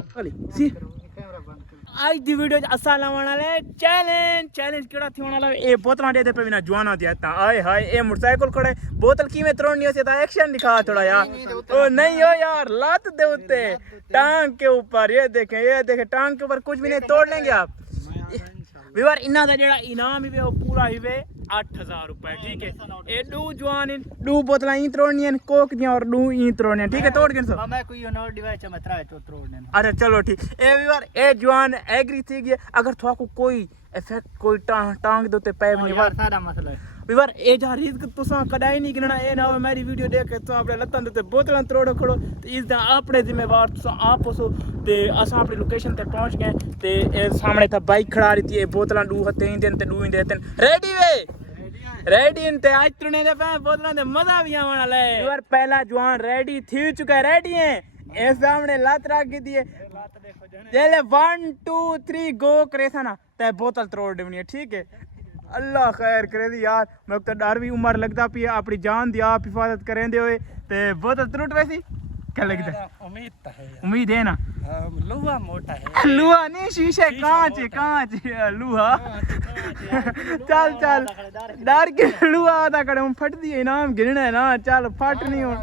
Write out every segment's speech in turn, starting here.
सी आज दी वीडियो असा लावण वाले चैलेंज केड़ा थी वाला ए बोतलां दे पे बिना जवाना दिया ता आए हाय ए मोटरसाइकिल खड़े बोतल कीमे तोड़नी होती ता एक्शन दिखा थोड़ा यार ओ नहीं हो यार लात दे उत्ते टांग के ऊपर ये देखे टांग के ऊपर कुछ भी नहीं तोड़ लेंगे आप विवार इना दा जेड़ा इनाम ही वो पूरा ही वे 8000 रुपए ठीक है ए दो जवान दो बोतलां ई तोड़नी है कोक दी और दो ई तोड़नी है ठीक है तोड़ के सो मैं कोई नो डिवाइस में तराए तो तोड़ने अरे चलो ठीक ए विवार ए जवान एग्री थी गया अगर थवा को कोई इफेक्ट कोई टांग दोते पे नहीं यार सारा मसला है विवार ए जा रिस्क तुसा कदाई नहीं गिनना ए ना मेरी वीडियो देख के तो अपने लत्तां दे बोतलां तोड़ो खड़ो तो इस दा अपने जिम्मेवार तुसा आप हो ते असा अपनी लोकेशन ते पहुंच गए ते ए सामने था बाइक खड़ा रही थी ए बोतलां दू हते इंदे ते दू इंदे रेडी वे रेडी इनते आज तुने दे पे बोतलां दे मजा भी आवन वाला है विवार पहला जवान रेडी थी चुका है रेडी है ए सामने लात रख दी है लात देखो जने 1 2 3 गो करे था ना ते बोतल तोड़ देनी है ठीक है अल्लाह खैर करे दी यार मैं तो डर भी उम्र लगता पी अपनी जान दी आप हिफाजत करेंदे हुए ते बोतल त्रुट वैसी क्या लगता है उम्मीद है ना लुहा मोटा है लुहा नहीं शीशे कांच लुहा चल डर के लुहा आधा कड़े फट दिए इनाम गिरना है ना चल फट नहीं हो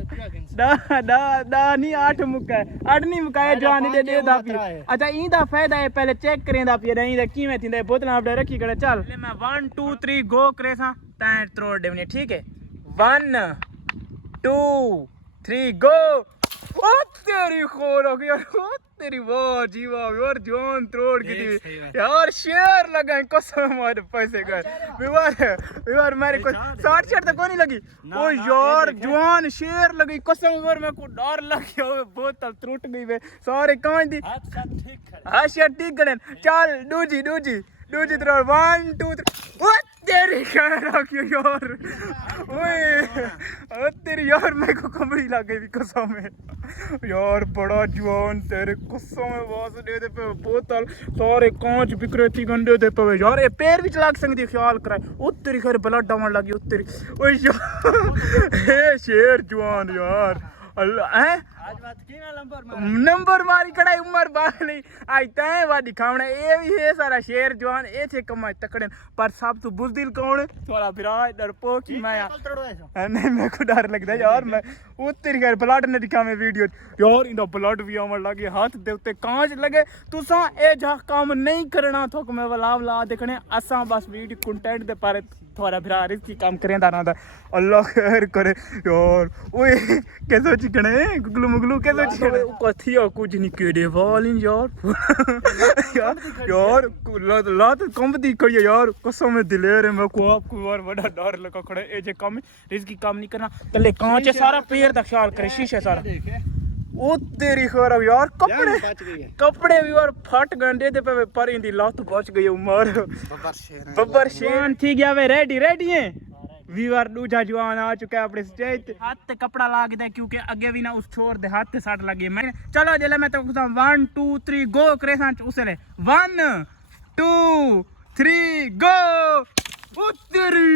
डा नहीं 8 मुक्का है 8 नहीं मुक्का है जवानी दे दा पी अच्छा इंदा फायदा है पहले चेक करेंदा पी नहीं दा कीमे थिंदे बोतलां अपने रखी कड़े चल मैं 1 2 3 गो करे सा तां तोड़ देवनी ठीक है 1 2 3 गो ओ तेरी खोर यार तेरी वाह जी वाह यार जान तोड़ के दी यार शेर लगा कसम मारे पैसे का विवार मेरे को 60 शर्ट तक नहीं लगी ओ यार जवान शेर लगी कसम यार मेरे को डर लग गया बोतल टूट गई वे सारे कांच दी हां शर्ट ठीक करे चल दूजी तरह 1 2 3 ओ तेरी क्या क्यों यार ओए तेरी यार मेरे को कमरी लग गई कसम है यार बड़ा जवान तेरे कसम है वास दे पे बोतल सारे कांच बिखरे थी गंदे दे पे यार ये पैर भी चला सकती ख्याल कराए ओ तेरी खैर ब्लड डाउन लगी ओ तेरी ओ यार हे शेर जवान यार अल्लाह हैं आज बात की ना नंबर मारी कड़ाई उमर बागली आज तय वादी खावना ए भी है सारा शेर जवान ए छे कमाई तकड़े पर सब तो बुजदिल कौन थोड़ा विराज डरपोक ही मैं नहीं मेरे को डर लगदा यार मैं ओ तेरी घर ब्लड ने दिखा मैं वीडियो यार इंदा ब्लड भी आवन लगे हाथ दे उत्ते कांच लगे तुसा ए जा काम नहीं करना थोक मैं वला देखने असा बस वीडियो कंटेंट दे पारे थोड़ा फिर रिस्की काम करें दाना दा अल्लाह खैर करे यार ओए कैसे चिकने गुगलू मुगलू कैसे चिकने कथी हो कुछ नहीं केड़े वाल इन यार लात कम दी करिए यार कसम में दिलेर है मैं को आपको यार बड़ा डर लगा खड़े ए जे काम रिस्की काम नहीं करना तले कांच सारा पैर दा ख्याल करे शीशे सारा ओ तेरी खैर यार कपड़े भी यार फट गंदे दे पे पर इंदी लात बच गई उमर बब्बर शेर ठीक है वे रेडी हैं वीवर दूजा जवान आ चुका है अपने स्टेज हाथ ते कपड़ा लाग दे क्योंकि आगे भी ना उस छोर दे हाथ ते सट लगी मैं चलो जेले मैं तो 1 2 3 गो करे सांच उसले 1 2 3 गो ओ तेरी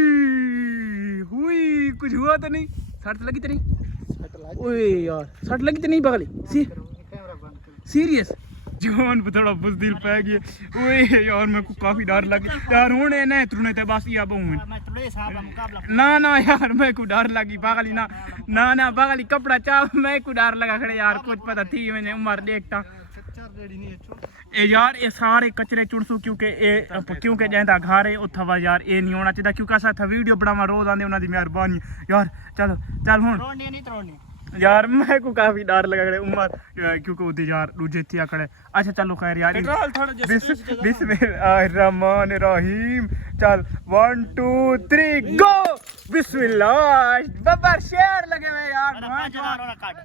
हुई कुछ हुआ तो नहीं सट लगी तो नहीं ओए यार सट लगी तो नहीं बगली सीरियस जवान पे थोड़ा बुजदिल पै गया ओए यार मेरे को काफी डर लग यार हुने ने तुने ते बस या बहु ना यार मेरे को डर लगी बगली ना बगली कपड़ा चाल मेरे को डर लगा खड़े यार कुछ पता थी मैंने उम्र देखता ए यार ये सारे कचरे चुड़सू क्योंकि जैंदा घर है उथवा यार ये नहीं होना चाहिए क्योंकि असा था वीडियो बनावा रोज आंदे उन्हां दी मेहरबानी यार चल हुन नहीं तोड़नी यार मैं को काफी डर लगा खड़े उमर क्योंकि उदी यार दूजे थी खड़े अच्छा चलो खैर यार बिस्मिल्लाहिर्रहमान रहीम चल 1 2 3 गो बिस्मिल्लाह बब्बर शेर लगे हुए यार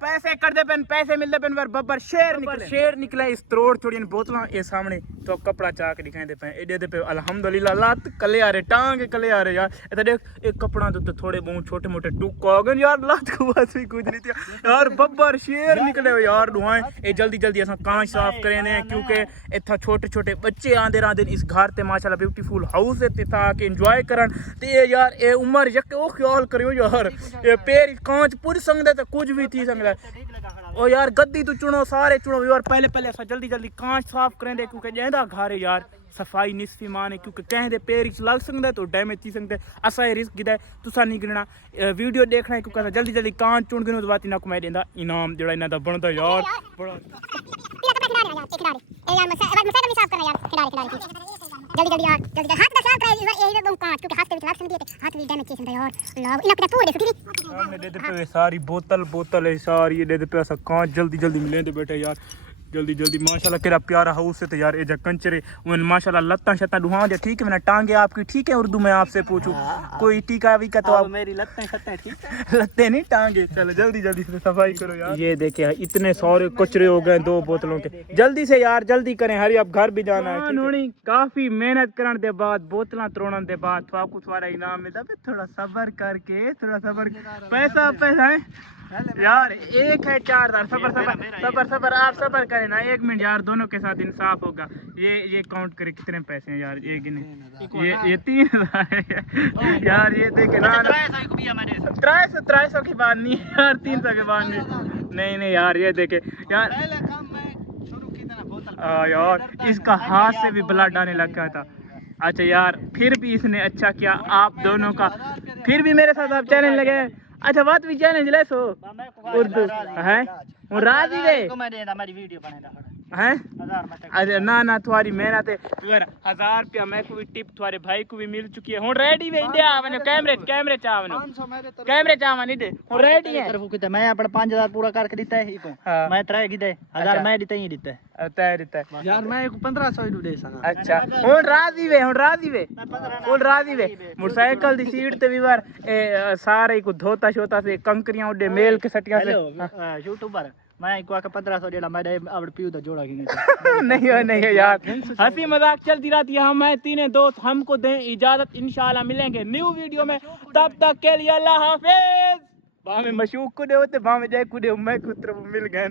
पैसे कर दे पेन पैसे मिलते पेन बब्बर शेर निकले इस तरोड़ थोड़ी बोतलां ये सामने तो कपड़ा चाक दिखाई दे पे एडे दे पे अल्हम्दुलिल्लाह लात कले आ रहे टांग कले आ रहे यार ए देख एक कपड़ा तो थोड़े बहुत छोटे मोटे टुक हो गए यार लात को बस भी कुछ नहीं था यार बब्बर शेर निकले हुए यार दुआएं ए जल्दी असा कांच साफ करें दे क्योंकि इतना छोटे बच्चे आंदे रहंदे इस घर ते माशाल्लाह ब्यूटीफुल हाउस है ते ताकि एंजॉय करन ते यार ए उमर यक ओ ख्याल करियो यार ए पैर कांच पूरी संगदे ते कुछ भी थी संगदा ओ यार गद्दी तू चुनो सारे चुनो यार पहले पहले असा जल्दी जल्दी कांच साफ करें दे क्योंकि जेंदा घर है यार सफाई निस्फी मान है क्योंकि कहें दे पैर च लग सकदा तो डैमेज थी सकदा असा ये रिस्क गिदा तुसा नहीं गिनना वीडियो देखना है क्योंकि जल्दी जल्दी कांच चुन गिनो तो बात इना को मैं देंदा इनाम जेड़ा इना दा बनदा यार बड़ा जल्दी जल्दी यार जल्दी हाथ का साफ कर ये तुम कांच क्योंकि हाथ के लग सकती है हाथ भी डैमेज चीज यार ला इना पे पूरे सुटी सामने दे दे पे सारी बोतल है सारी दे दे पे ऐसा कांच जल्दी जल्दी मिले दे बेटे यार जल्दी जल्दी माशाल्लाह केरा प्यारा हाउस है तो यार ए जा कंचरे उन माशाल्लाह लत्ता शत्ता दुहा दे ठीक है मैंने टांगे आपकी ठीक है उर्दू में आपसे पूछूं कोई टीका भी का तो आप मेरी लत्तें खत्ते ठीक है लत्ते नहीं टांगे चलो जल्दी जल्दी से सफाई करो यार ये देखे इतने सारे कचरे हो गए 2 बोतलों के जल्दी से यार जल्दी करें हरी अब घर भी जाना है नोनी काफी मेहनत करने दे बाद बोतलां तोड़न दे बाद आपको तुम्हारा इनाम मिलता है थोड़ा सब्र करके थोड़ा सब्र पैसा पैसा है यार 1 है 4000 सबर सबर सबर सबर आप सबर करें ना 1 मिनट यार दोनों के साथ इंसाफ होगा ये काउंट करे कितने पैसे हैं यार ये गिने ये 3000 यार ये देखे ना 300 की बात नहीं है यार 300 की बात नहीं यार ये देखे यार यार इसका हाथ से भी ब्लड आने लग गया था अच्छा यार फिर भी इसने अच्छा किया आप दोनों का फिर भी मेरे साथ आप चैलेंज लगे अच्छा बात भी चैलेंज ले सो उर्दू है हूँ राजी वे हैं अच्छा ना तुम्हारी मेहनत है 1000 रुपया मैं को भी टिप तुम्हारे भाई को भी मिल चुकी है हूँ रेडी वे इंडिया आवनो कैमरे चावनो कैमरे चावन इधे हूँ रेडी है मैं अपना 5000 पूरा करके देता है इको मैं ट्राई कीता है 1000 मैं देता ही देता है तय देता है यार मैं 1500 ही दे सका अच्छा हूँ राजी वे मोटरसाइकिल दी सीट ते भी बार सारे को धोता शोता से कंकरियां उडे मेल के सटिया से यूट्यूबर मैं को आके 1500 देला मैं अब पियो दा जोड़ा की नहीं हो यार हंसी मजाक चलती रहती है हम मैं तीनों दोस्त हमको दें इजाजत इंशाल्लाह मिलेंगे न्यू वीडियो में तब तक के लिए अल्लाह हाफिज बामे मशूक कुडे होते बामे जाए कुडे मैं कुत्र मिल गए